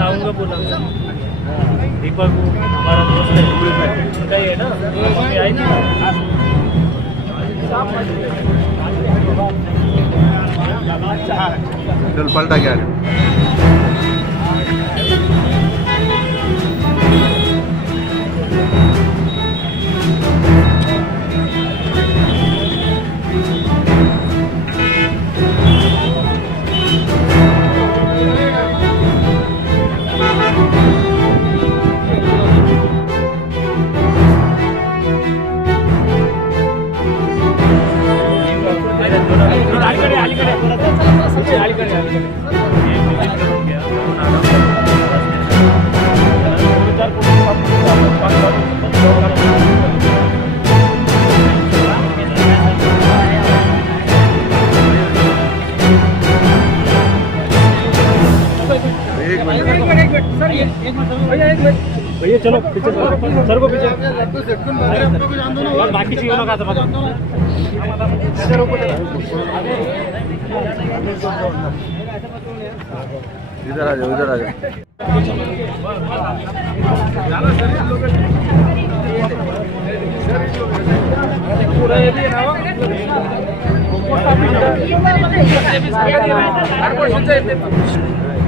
जाऊंगा बोला. दीपक हमारा दोस्त है उनका ही है ना? मम्मी आई थी चल पलटा गया जोरदार करून आपण पाच वाजून एक मिनिट. भैया चलो पीछे चलो। सर को पीछे। और बाकी चीजों का तो इधर आ जाओ इधर आ जाओ।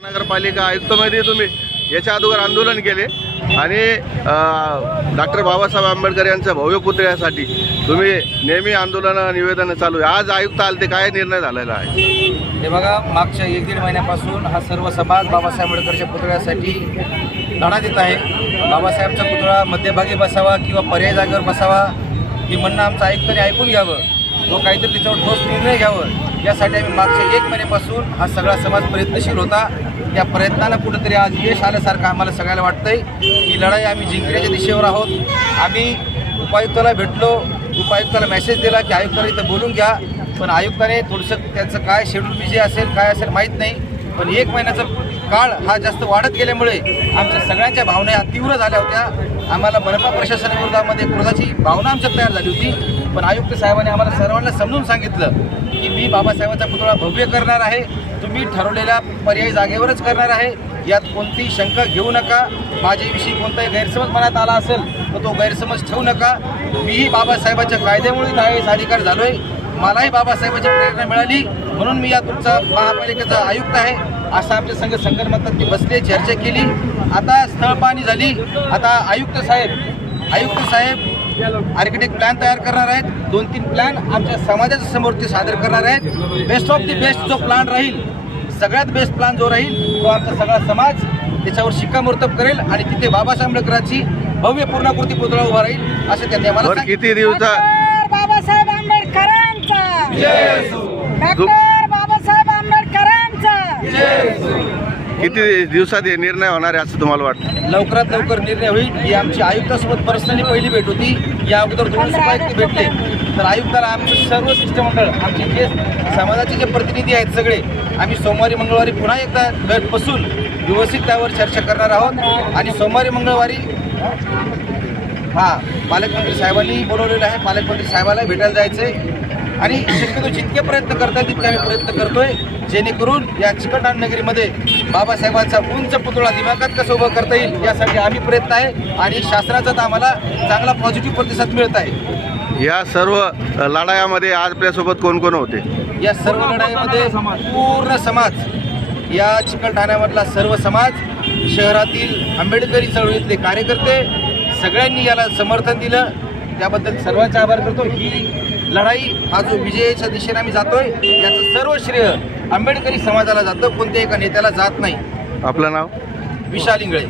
नगरपालिका आयुक्तमध्ये तुम्ही याच्या अगोदर आंदोलन केले. आणि डॉक्टर बाबासाहेब आंबेडकर यांच्या भव्य पुतळ्यासाठी तुम्ही नेहमी आंदोलन निवेदन चालू आहे. आज आयुक्त आले ते काय निर्णय झालेला आहे? हे बघा मागच्या एक दीड महिन्यापासून हा सर्व समाज बाबासाहेब आंबेडकरच्या पुतळ्यासाठी लढा देत आहे. बाबासाहेबचा पुतळा मध्यभागी बसावा किंवा पर्याय जागेवर बसावा हे म्हणणं आमचं आयुक्तांनी ऐकून घ्यावं. व काहीतरी त्याच्यावर ठोस निर्णय घ्यावं यासाठी आम्ही मागच्या एक महिन्यापासून हा सगळा समाज प्रयत्नशील होता. त्या प्रयत्नानं कुठंतरी आज यश आल्यासारखं आम्हाला सगळ्याला वाटतंय. ही लढाई आम्ही जिंकण्याच्या दिशेवर आहोत. आम्ही उपायुक्ताला भेटलो. उपायुक्ताला मेसेज दिला की आयुक्ताला इथं बोलून घ्या. पण आयुक्ताने थोडंसं त्याचं काय शेड्यूल विजय असेल काय असेल माहीत नाही. पण एक महिन्याचा काळ हा जास्त वाढत गेल्यामुळे आमच्या सगळ्यांच्या भावना या तीव्र झाल्या होत्या. आम्हाला मनपा प्रशासनाविरोधामध्ये क्रोधाची भावना आमच्यात तयार झाली होती. पण आयुक्त साहेबांनी आम्हाला सर्वांना समजून सांगितलं की मी बाबासाहेबांचा पुतळा भव्य करणार आहे. तुम्ही ठरवलेल्या पर्यायी जागेवरच करणार आहे. यात कोणतीही शंका घेऊ नका. माझ्याविषयी कोणताही गैरसमज मनात आला असेल तर तो गैरसमज ठेवू नका. मीही बाबासाहेबांच्या कायद्यामुळे आय एस अधिकार झालोय. मलाही बाबासाहेबांची प्रेरणा मिळाली. म्हणून मी या तुमचा महापालिकेचा आयुक्त आहे. असं आमच्या संघ संघटनात बसले चर्चा केली. आता स्थळपाणी झाली. आता आयुक्त साहेब आयुक्त साहेब आर्किटेक्ट प्लॅन तयार करणार आहेत. दोन तीन प्लॅन आमच्या समाजाच्या समोर ते सादर करणार आहेत. बेस्ट ऑफ दी बेस्ट जो प्लॅन राहील सगळ्यात बेस्ट प्लॅन जो राहील तो आमचा सगळा समाज त्याच्यावर शिक्कामोर्तब करेल आणि तिथे बाबासाहेब आंबेडकरांची भव्य पूर्णाकृती पुतळा उभा राहील असं त्यांनी आम्हाला. किती दिवसा बाबासाहेब आंबेडकरांचा. डॉक्टर बाबासाहेब आंबेडकरांचा. किती दिवसात हे निर्णय होणार आहे असं तुम्हाला वाटतं? लवकरात लवकर निर्णय होईल. ही आमची आयुक्तासोबत पर्सनली पहिली भेट होती. या अगोदर दोन उपायुक्त भेटले. तर आयुक्ताला आमचं सर्व शिष्टमंडळ आमचे जे समाजाचे जे प्रतिनिधी आहेत सगळे आम्ही सोमवारी मंगळवारी पुन्हा एकदा भेट बसून व्यवस्थित त्यावर चर्चा करणार आहोत. आणि सोमवारी मंगळवारी हा पालकमंत्री साहेबांनी बोलवलेलं आहे. पालकमंत्री साहेबाला भेटायला जायचं आहे आणि शक्यतो जितके प्रयत्न करता तितके आम्ही प्रयत्न करतोय. जेणेकरून या चिकटण नगरीमध्ये बाबासाहेबांचा उंच पुतळा दिमागात कसं उभं करता येईल यासाठी आम्ही प्रयत्न आहे आणि शासनाचा तर आम्हाला चांगला पॉझिटिव्ह प्रतिसाद मिळत आहे. या सर्व लढायामध्ये आज आपल्यासोबत कोण कोण होते? या सर्व लढाईमध्ये पूर्ण समाज या चिकलठाण्यामधला सर्व समाज शहरातील आंबेडकरी चळवळीतले कार्यकर्ते सगळ्यांनी याला समर्थन दिलं. त्याबद्दल सर्वांचे आभार करतो. ही लढाई हा जो विजयाच्या दिशेने आम्ही जातोय याचं सर्व श्रेय आंबेडकरी समाजाला जातं कोणत्या एका नेत्याला जात नाही. आपलं नाव? विशाल इंगळे.